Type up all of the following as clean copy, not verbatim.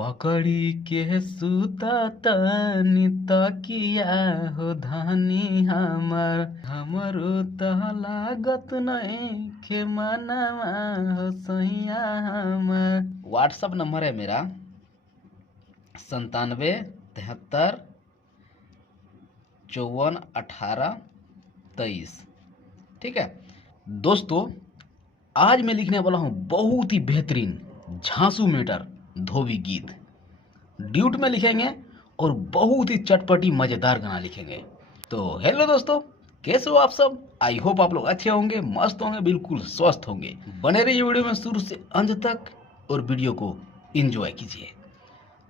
पकड़ी के सुता तनी तकिया हो धानी हमरो तह लागत नइखे मनवा हो सैया हमर। व्हाट्सअप नंबर है मेरा 97 73 54 18 23। ठीक है दोस्तों, आज मैं लिखने वाला हूँ बहुत ही बेहतरीन झांसू मीटर धोबी गीत। ड्यूट में लिखेंगे और बहुत ही चटपटी मज़ेदार गाना लिखेंगे। तो हेलो दोस्तों, कैसे हो आप सब? आई होप आप लोग अच्छे होंगे, मस्त होंगे, बिल्कुल स्वस्थ होंगे। बने रहिए वीडियो में शुरू से अंत तक और वीडियो को एंजॉय कीजिए।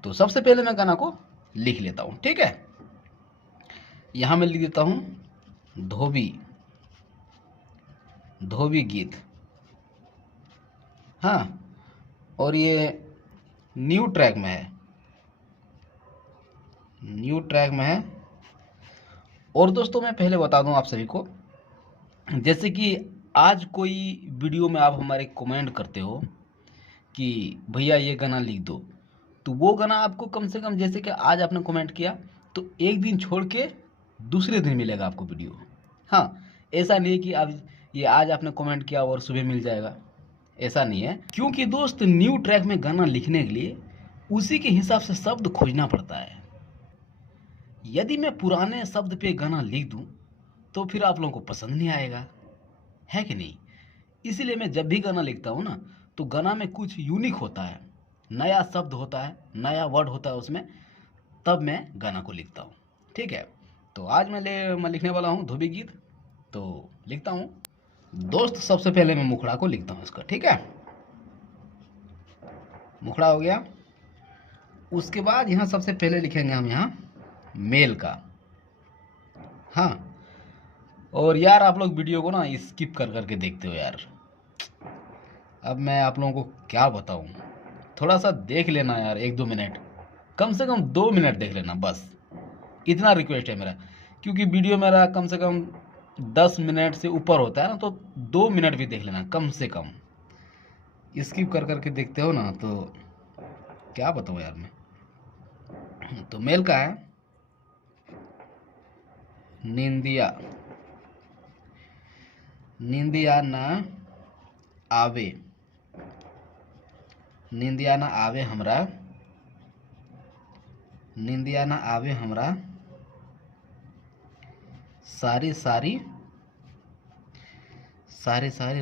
तो सबसे पहले मैं गाना को लिख लेता हूँ। ठीक है, यहाँ मैं लिख देता हूँ धोबी गीत। हाँ, और ये न्यू ट्रैक में है। और दोस्तों मैं पहले बता दूं आप सभी को, जैसे कि आज कोई वीडियो में आप हमारे कमेंट करते हो कि भैया ये गाना लिख दो, तो वो गाना आपको कम से कम, जैसे कि आज आपने कमेंट किया तो एक दिन छोड़ के दूसरे दिन मिलेगा आपको वीडियो। हाँ, ऐसा नहीं है कि आप ये आज आपने कमेंट किया और सुबह मिल जाएगा, ऐसा नहीं है। क्योंकि दोस्त न्यू ट्रैक में गाना लिखने के लिए उसी के हिसाब से शब्द खोजना पड़ता है। यदि मैं पुराने शब्द पे गाना लिख दूं तो फिर आप लोगों को पसंद नहीं आएगा, है कि नहीं? इसीलिए मैं जब भी गाना लिखता हूँ ना, तो गाना में कुछ यूनिक होता है, नया शब्द होता है, नया वर्ड होता है उसमें, तब मैं गाना को लिखता हूँ। ठीक है, तो आज मैं लिखने वाला हूँ धोबी गीत। तो लिखता हूँ दोस्त। सबसे पहले मैं मुखड़ा को लिखता हूँ इसका। ठीक है, मुखड़ा हो गया। उसके बाद यहाँ सबसे पहले लिखेंगे हम यहाँ मेल का। हाँ, और यार आप लोग वीडियो को ना स्किप कर करके देखते हो यार। अब मैं आप लोगों को क्या बताऊं, थोड़ा सा देख लेना यार, 1-2 मिनट, कम से कम 2 मिनट देख लेना, बस इतना रिक्वेस्ट है मेरा। क्योंकि वीडियो मेरा कम से कम 10 मिनट से ऊपर होता है ना, तो 2 मिनट भी देख लेना कम से कम। स्किप कर करके देखते हो ना, तो क्या बताऊँ यार मैं। तो मेल का है निंदिया ना आवे, निंदिया ना आवे हमरा, निंदिया ना आवे हमरा, सारी सारी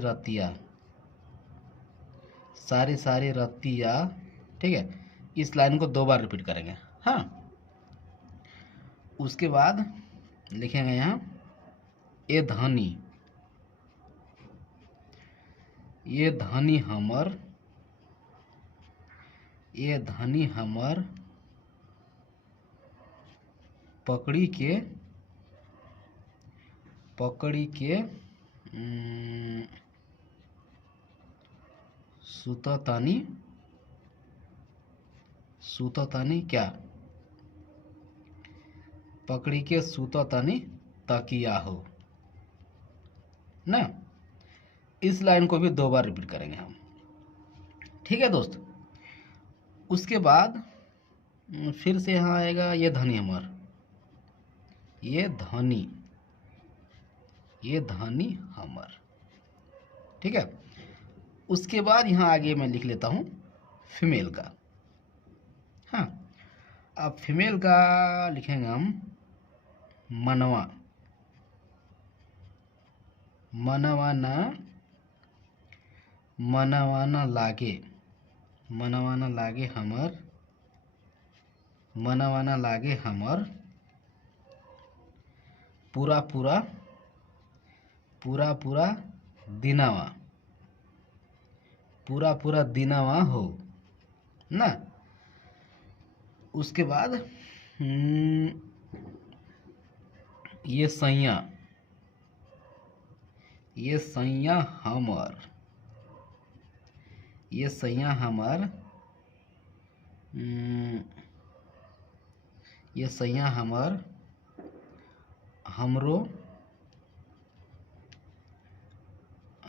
रतिया, सारी सारी रतिया। ठीक है, इस लाइन को 2 बार रिपीट करेंगे। हाँ, उसके बाद लिखेंगे यहाँ ए धनी, ये धनी हमर, ये धनी हमर पकड़ी के सुततानी क्या, पकड़ी के सुततानी तकिया हो ना। इस लाइन को भी 2 बार रिपीट करेंगे हम। ठीक है दोस्त, उसके बाद फिर से यहाँ आएगा ये धनी हमर, ये धनी हमर। ठीक है, उसके बाद यहाँ आगे मैं लिख लेता हूँ फीमेल का। हाँ, अब फीमेल का लिखेंगे हम मनवा, मनवा न लागे, मनवा न लागे हमर, मनवा न लागे हमर पूरा दिनवा, पूरा दिनवा हो ना। उसके बाद ये सैया हमर, ये सैया हमर, ये सैया हमर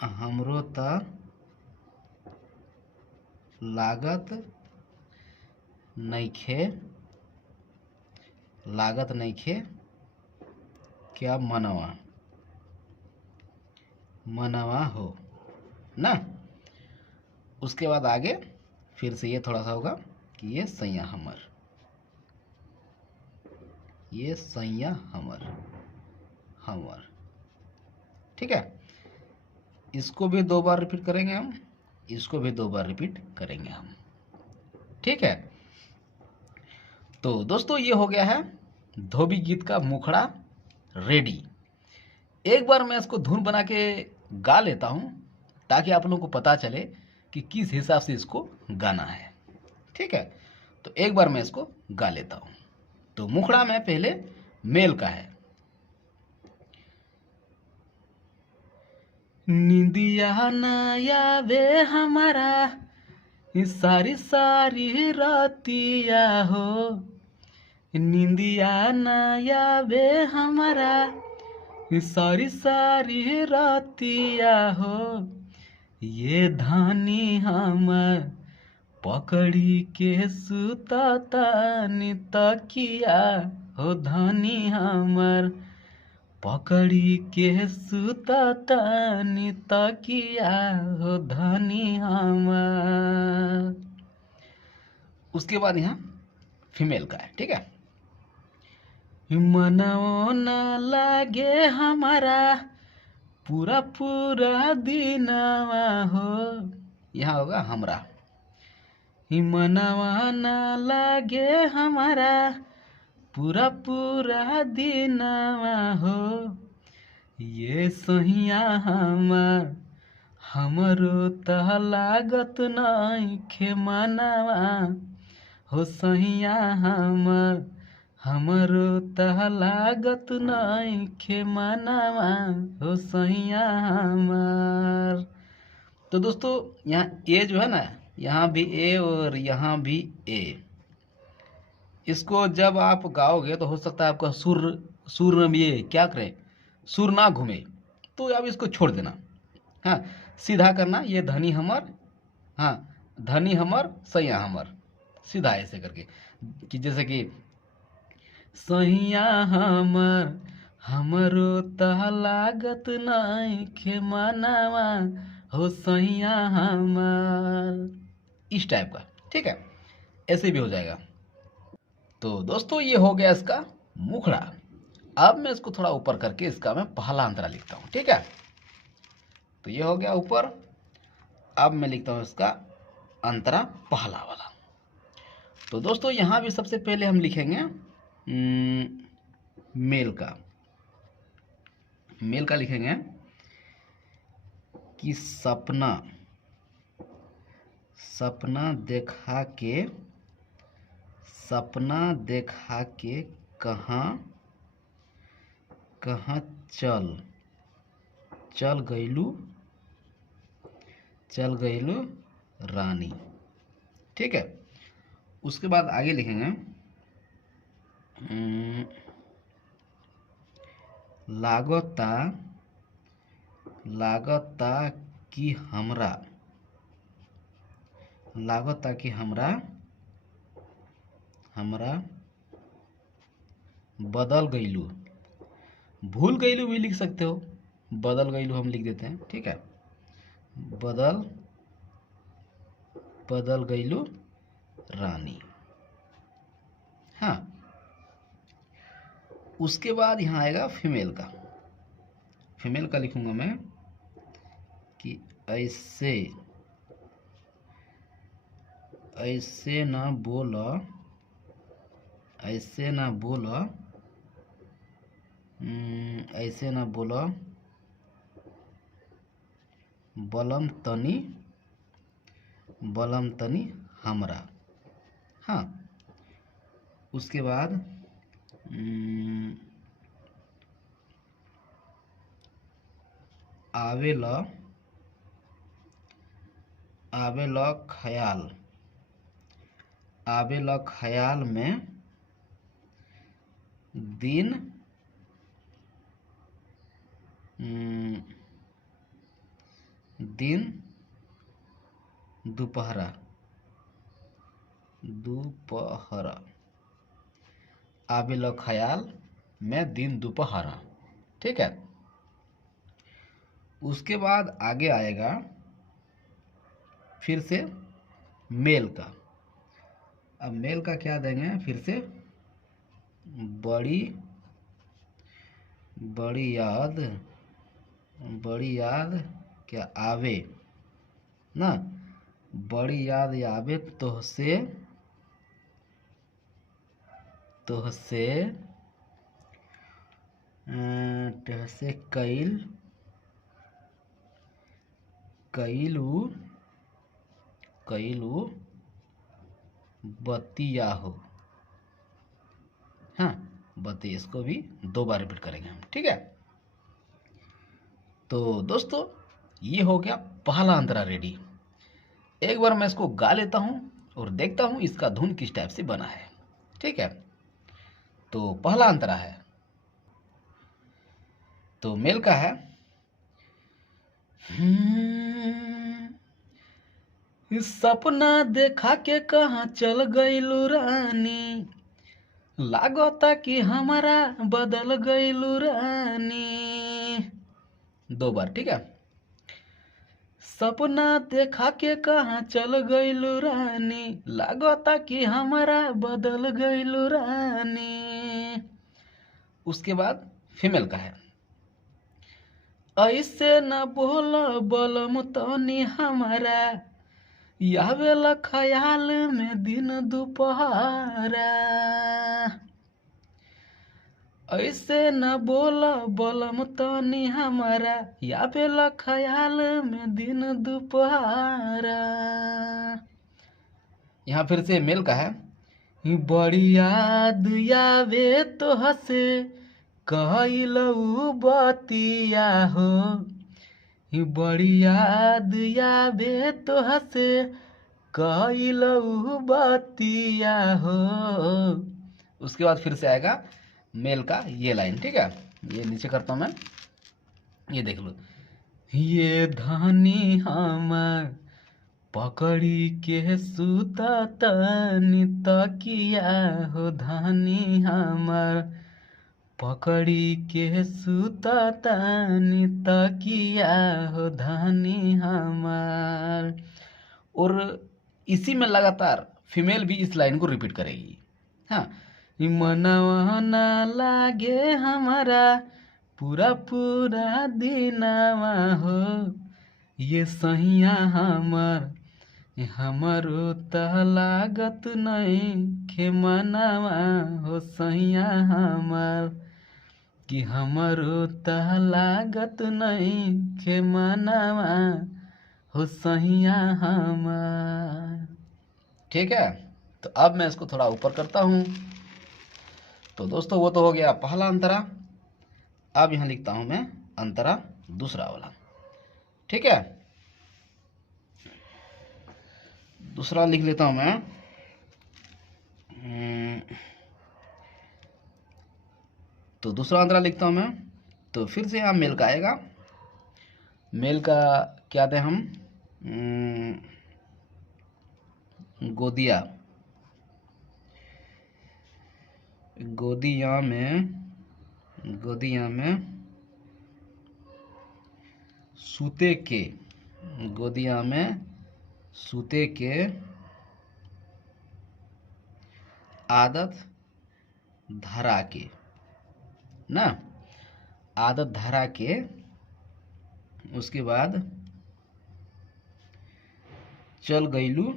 हमरो त लागत नइखे, लागत नइखे क्या मनवा, मनवा हो ना। उसके बाद आगे फिर से ये थोड़ा सा होगा कि ये सैया हमर, ये सैया हमर, हमर। ठीक है, इसको भी 2 बार रिपीट करेंगे हम, इसको भी 2 बार रिपीट करेंगे हम। ठीक है, तो दोस्तों ये हो गया है धोबी गीत का मुखड़ा रेडी। एक बार मैं इसको धुन बना के गा लेता हूँ ताकि आप लोगों को पता चले कि किस हिसाब से इसको गाना है। ठीक है, तो एक बार मैं इसको गा लेता हूँ। तो मुखड़ा में पहले मेल का है। निंदिया नया वे हमारा सारी सारी रातिया हो, निंदिया नया वे हमारा सारी सारी रातिया हो, ये धानी हमर पकड़ी के सुतातानी तकिया हो, धानी हमर पकड़ी के सुतातानी तकिया हो, धानी हमर। उसके बाद यहाँ फीमेल का है। ठीक है, मनवो न लागे हमारा पूरा पूरा दिनवा हो, यहाँ होगा हमरा। मनवा न लागे हमारा पूरा पूरा दिनवा हो, ये सहिया हमर हमरो तह लागत नइखे मनवा हो, सहिया हमर हमरो तह लागत नइखे मनवा हो, सहिया हमर। तो दोस्तों यहाँ ए जो है ना, यहाँ भी ए और यहाँ भी ए। इसको जब आप गाओगे तो हो सकता है आपका सुर में ये क्या करे, सुर ना घूमे, तो आप इसको छोड़ देना। हाँ, सीधा करना, ये धनी हमर, हाँ धनी हमर सैया हमर, सीधा ऐसे करके कि जैसे कि सैया हमर हमरो तह लागत नइखे मनवा हो, सैया हमर, इस टाइप का। ठीक है, ऐसे भी हो जाएगा। तो दोस्तों ये हो गया इसका मुखड़ा। अब मैं इसको थोड़ा ऊपर करके इसका मैं पहला अंतरा लिखता हूँ। ठीक है, तो ये हो गया ऊपर। अब मैं लिखता हूँ इसका अंतरा पहला वाला। तो दोस्तों यहाँ भी सबसे पहले हम लिखेंगे मेल का। मेल का लिखेंगे कि सपना, सपना देखा के, सपना देखा के कहाँ कहाँ चल चल गईलू, चल गईलू रानी। ठीक है, उसके बाद आगे लिखेंगे लागता, लागता कि हमरा, लागता कि हमरा हमरा बदल गईलू, भूल गईलू भी लिख सकते हो, बदल गईलू हम लिख देते हैं। ठीक है, बदल बदल गईलू रानी। हाँ, उसके बाद यहाँ आएगा फीमेल का। फीमेल का लिखूंगा मैं कि ऐसे, ऐसे ना बोला, ऐसे ना बोला, ऐसे ना बोला बलम तनी, बलम तनी हमरा। हाँ, उसके बाद आवेला, आवेला ख्याल, आवेला ख्याल में दिन दिन दोपहरा, दोपहर, आवेला ख्याल में दिन दोपहर। ठीक है। उसके बाद आगे आएगा फिर से मेल का। अब मेल का क्या देंगे फिर से, बड़ी बड़ी याद, बड़ी याद क्या आवे ना, बड़ी याद आवे तोहसे, तोहसे तोहसे कैलू बतिया हो। हाँ, बतिया, इसको भी 2 बार रिपीट करेंगे हम। ठीक है। तो दोस्तों ये हो गया पहला अंतरा रेडी। एक बार मैं इसको गा लेता हूँ और देखता हूँ इसका धुन किस टाइप से बना है। ठीक है। तो पहला अंतरा है, तो मेल का है। सपना देखा के कहाँ चल गईलू रानी, लागता कि हमारा बदल गईलू रानी। 2 बार। ठीक है। सपना देखा के कहाँ चल गईलू रानी, लागता कि हमारा बदल गईलू रानी। उसके बाद फीमेल का है, ऐसे न बोल बलम तनी हमारा, यावेला ख्याल में दिन दोपहरा। ऐसे न बोल बलम तनी हमारा, यावेला ख्याल में दिन दोपहरा। यहाँ फिर से मेल का है, बड़ी याद आवे तो हसे कहलू बतिया हो, बड़ी याद आवे तो हसे कहलू बतिया हो। उसके बाद फिर से आएगा मेल का ये लाइन। ठीक है। ये नीचे करता हूँ मैं, ये देख लो। ये धानी हमर पकड़ी के सुता तनी तकिया हो, धानी हमर पकड़ी के सुता तनी तकिया हो, धानी हमार। और इसी में लगातार फीमेल भी इस लाइन को रिपीट करेगी। हाँ, मनवा ना लागे हमारा पूरा पूरा दिनवा हो, ये सहिया हमारो त लागत नहीं खे मनवा हो, सहिया हमार कि हमारो त लागत नहीं खे मनवा हो, सहिया हमार। ठीक है। तो अब मैं इसको थोड़ा ऊपर करता हूँ। तो दोस्तों वो तो हो गया पहला अंतरा। अब यहाँ लिखता हूँ मैं अंतरा दूसरा वाला। ठीक है। दूसरा लिख लेता हूँ मैं। तो दूसरा अंतरा लिखता हूँ मैं। तो फिर से यहाँ मेल का आएगा। मेल का क्या दें हम, गोदिया, गोदिया में सूते के, गोदिया में सूते के आदत धरा के ना, आदत धरा के। उसके बाद चल गईलू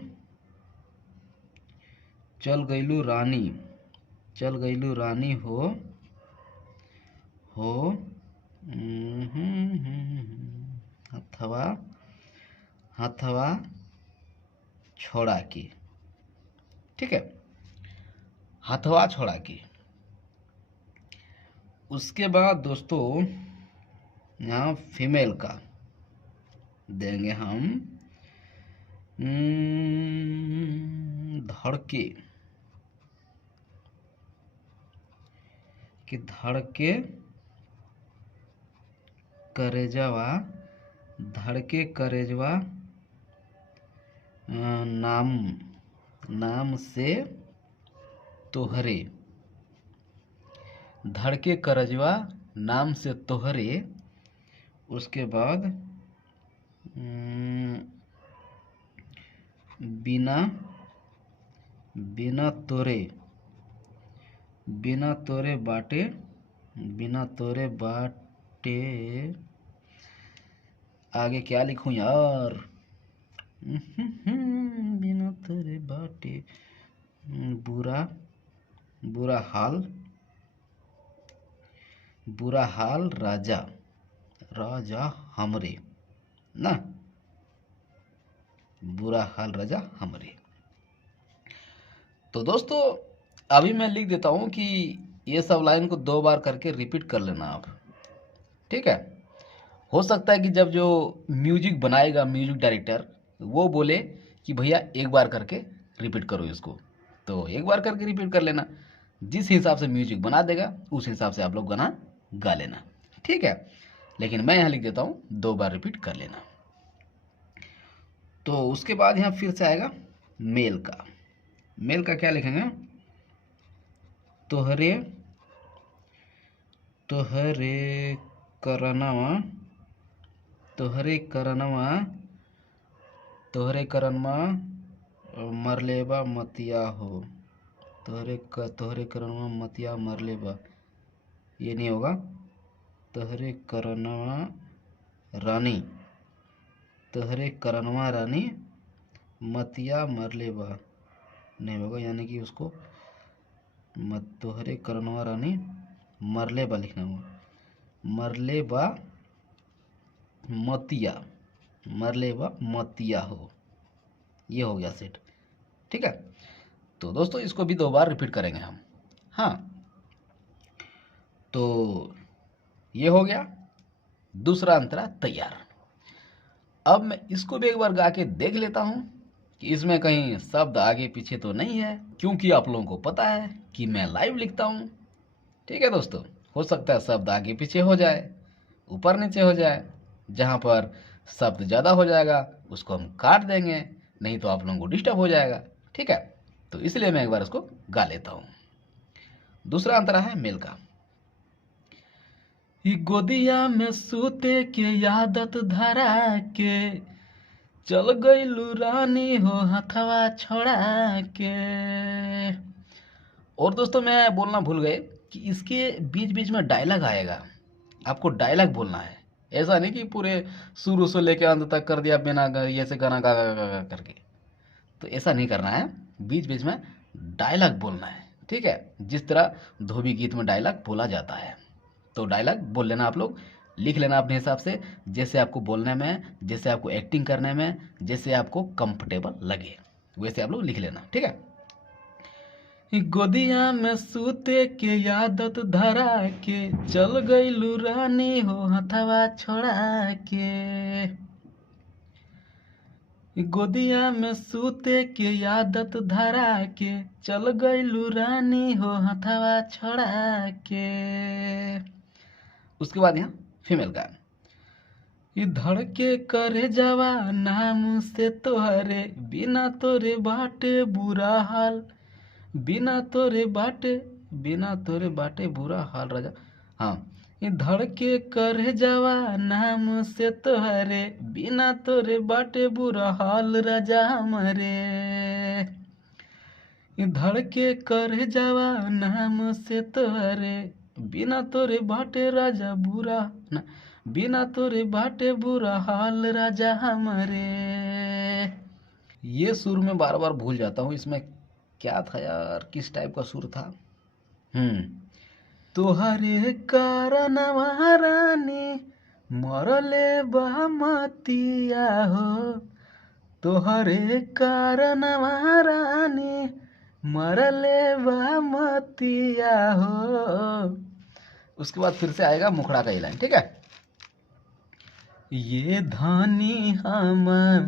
रानी, चल गईलू रानी हो हथवा छोड़ा के। ठीक है। हथवा छोड़ा के। उसके बाद दोस्तों यहाँ फीमेल का देंगे हम, धड़के, कि धड़के करेजवा, धड़के करेजवा नाम नाम से तोहरे, धड़के करजवा नाम से तोहरे। उसके बाद बिना बिना तोरे, बिना तोरे बाटे, बिना तोरे बाटे। आगे क्या लिखूं यार? बिना तोरे बाटे बुरा, बुरा हाल, बुरा हाल राजा, राजा हमरे ना, बुरा हाल राजा हमरे। तो दोस्तों अभी मैं लिख देता हूं कि ये सब लाइन को 2 बार करके रिपीट कर लेना आप, ठीक है। हो सकता है कि जब जो म्यूजिक बनाएगा म्यूजिक डायरेक्टर वो बोले कि भैया एक बार करके रिपीट करो इसको, तो एक बार करके रिपीट कर लेना। जिस हिसाब से म्यूजिक बना देगा उस हिसाब से आप लोग गाना गा लेना, ठीक है। लेकिन मैं यहाँ लिख देता हूँ 2 बार रिपीट कर लेना। तो उसके बाद यहाँ फिर से आएगा मेल का। मेल का क्या लिखेंगे? तोहरे, तोहरे करनवा, तोहरे करनवा, तोहरे करनमा मरलेबा मतिया हो, तोहरे करनवा मतिया मरलेबा, ये नहीं होगा। तोहरे करनवा रानी, तोहरे करनवा रानी मतिया मरलेबा नहीं होगा, यानी कि उसको मत, तोहरे करनवा रानी मरलेबा लिखना होगा। मरलेबा मतिया, मरलेबा मतिया हो, ये हो गया सेट, ठीक है। तो दोस्तों इसको भी 2 बार रिपीट करेंगे हम। हाँ, तो ये हो गया दूसरा अंतरा तैयार। अब मैं इसको भी एक बार गा के देख लेता हूं कि इसमें कहीं शब्द आगे पीछे तो नहीं है, क्योंकि आप लोगों को पता है कि मैं लाइव लिखता हूं, ठीक है दोस्तों। हो सकता है शब्द आगे पीछे हो जाए, ऊपर नीचे हो जाए। जहां पर शब्द ज़्यादा हो जाएगा उसको हम काट देंगे, नहीं तो आप लोगों को डिस्टर्ब हो जाएगा, ठीक है। तो इसलिए मैं एक बार इसको गा लेता हूं। दूसरा अंतरा है मेल का। गोदिया में सूते के आदत धरा के, चल गई रानी हो हथवा छोड़ा के। और दोस्तों मैं बोलना भूल गए कि इसके बीच बीच में डायलॉग आएगा, आपको डायलॉग बोलना है। ऐसा नहीं कि पूरे शुरू से लेकर अंत तक कर दिया बिना ये से गाना गा गा गा गा करके, तो ऐसा नहीं करना है। बीच बीच में डायलॉग बोलना है, ठीक है। जिस तरह धोबी गीत में डायलॉग बोला जाता है, तो डायलॉग बोल लेना आप लोग, लिख लेना अपने हिसाब से, जैसे आपको बोलने में, जैसे आपको एक्टिंग करने में, जैसे आपको कंफर्टेबल लगे वैसे आप लोग लिख लेना, ठीक है। गोदिया में सूते के आदत धरा के, चल गई रानी हो हथवा छोड़ा के। गोदिया में सूते के आदत धरा के, चल गई रानी हो हथवा छोड़ा के। उसके बाद यहाँ फीमेल का। धड़के करे जवा नाम से तोहरे, बिना तोरे बाटे बुरा हाल, बिना तोरे बाटे, बिना तोरे बाटे बुरा हाल राजा। हाँ, धड़के करे जवा नाम से तोहरे, बिना तोरे बाटे बुरा हाल राजा हमरे। धड़के करे जवा नाम से तोहरे, बिना तोरे बाटे राजा बुरा ना, बिना तोरे बाटे बुरा हाल राजा हमरे। ये सुर में बार बार भूल जाता हूँ, इसमें क्या था यार, किस टाइप का सुर था। तोहरे कारण रानी मरले बहमतिया हो, तोहरे कारण रानी मरले बहमतिया हो। उसके बाद फिर से आएगा मुखड़ा का ही लाइन, ठीक है। ये धानी हमर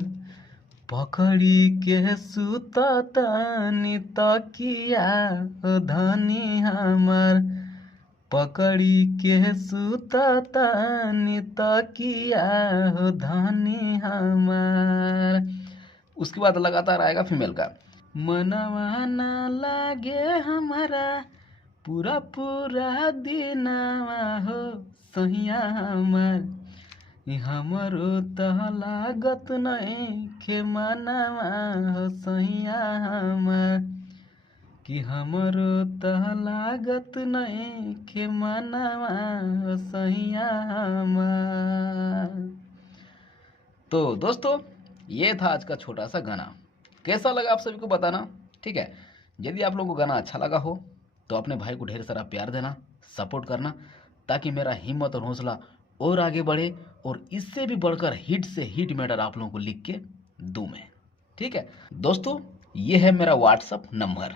पकड़ी के सुततानी तकिया, धानी हमर पकड़ी के सुततानी तकिया, धानी हमर। उसके बाद लगातार आएगा फीमेल का। मनवा ना लागे हमारा पूरा पूरा दिनवा हो सहिया हमर हमरो तह लागत नइखे मनवा हो सहिया हमर कि हमरो तह लागत नइखे मनवा हो सहिया हमर। तो दोस्तों ये था आज का छोटा सा गाना, कैसा लगा आप सभी को बताना, ठीक है। यदि आप लोगों को गाना अच्छा लगा हो तो अपने भाई को ढेर सारा प्यार देना, सपोर्ट करना, ताकि मेरा हिम्मत और हौसला और आगे बढ़े और इससे भी बढ़कर हिट से हिट मैटर आप लोगों को लिख के दूं मैं, ठीक है। दोस्तों ये है मेरा व्हाट्सअप नंबर,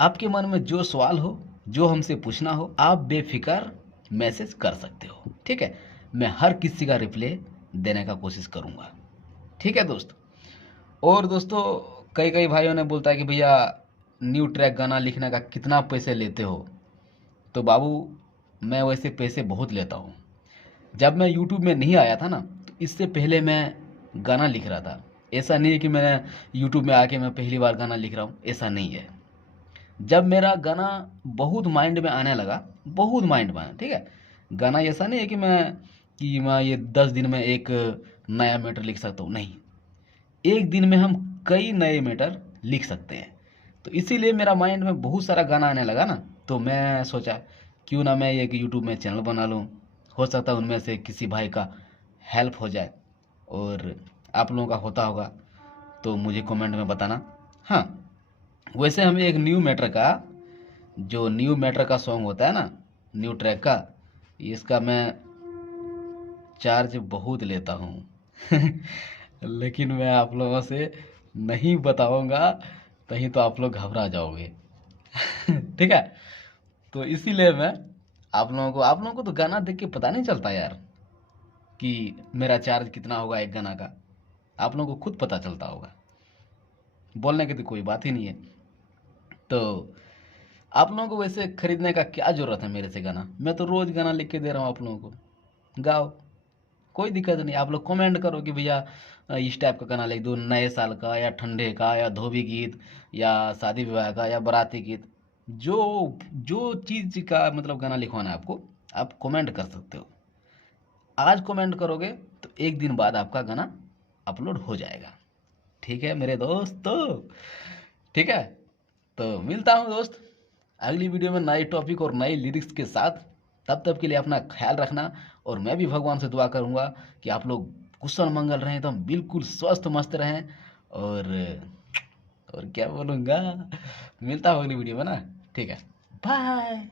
आपके मन में जो सवाल हो, जो हमसे पूछना हो, आप बेफिक्र मैसेज कर सकते हो, ठीक है। मैं हर किसी का रिप्लाई देने का कोशिश करूँगा, ठीक है दोस्त। और दोस्तों कई भाइयों ने बोलता है कि भैया न्यू ट्रैक गाना लिखने का कितना पैसे लेते हो। तो बाबू मैं वैसे पैसे बहुत लेता हूँ। जब मैं यूट्यूब में नहीं आया था ना, तो इससे पहले मैं गाना लिख रहा था। ऐसा नहीं है कि मैंने यूट्यूब में आके मैं पहली बार गाना लिख रहा हूँ, ऐसा नहीं है। जब मेरा गाना बहुत माइंड में आने लगा, बहुत माइंड में आया, ठीक है। गाना ऐसा नहीं है कि मैं ये 10 दिन में एक नया मैटर लिख सकता हूँ, नहीं। एक दिन में हम कई नए मैटर लिख सकते हैं। तो इसीलिए मेरा माइंड में बहुत सारा गाना आने लगा ना, तो मैं सोचा क्यों ना मैं एक यूट्यूब में चैनल बना लूँ, हो सकता है उनमें से किसी भाई का हेल्प हो जाए। और आप लोगों का होता होगा तो मुझे कमेंट में बताना। हाँ वैसे हमें एक न्यू मैटर का सॉन्ग होता है ना, न्यू ट्रैक का, इसका मैं चार्ज बहुत लेता हूँ लेकिन मैं आप लोगों से नहीं बताऊंगा, कहीं तो आप लोग घबरा जाओगे ठीक है। तो इसीलिए मैं आप लोगों को तो गाना देख के पता नहीं चलता यार कि मेरा चार्ज कितना होगा एक गाना का, आप लोगों को खुद पता चलता होगा, बोलने की तो कोई बात ही नहीं है। तो आप लोगों को वैसे खरीदने का क्या जरूरत है मेरे से गाना, मैं तो रोज गाना लिख के दे रहा हूँ आप लोगों को, गाओ, कोई दिक्कत नहीं। आप लोग कमेंट करो कि भैया इस टाइप का गाना लिख दो, नए साल का या ठंडे का या धोबी गीत या शादी विवाह का या बाराती गीत, जो जो चीज़ का मतलब गाना लिखवाना है आपको, आप कमेंट कर सकते हो। आज कमेंट करोगे तो एक दिन बाद आपका गाना अपलोड हो जाएगा, ठीक है मेरे दोस्तों, ठीक है। तो मिलता हूँ दोस्त अगली वीडियो में नए टॉपिक और नए लिरिक्स के साथ। तब तक के लिए अपना ख्याल रखना, और मैं भी भगवान से दुआ करूँगा कि आप लोग कुशल मंगल रहें, तो हम बिल्कुल स्वस्थ मस्त रहें। और क्या बोलूँगा, मिलता हूँ अगली वीडियो में ना, ठीक है, बाय।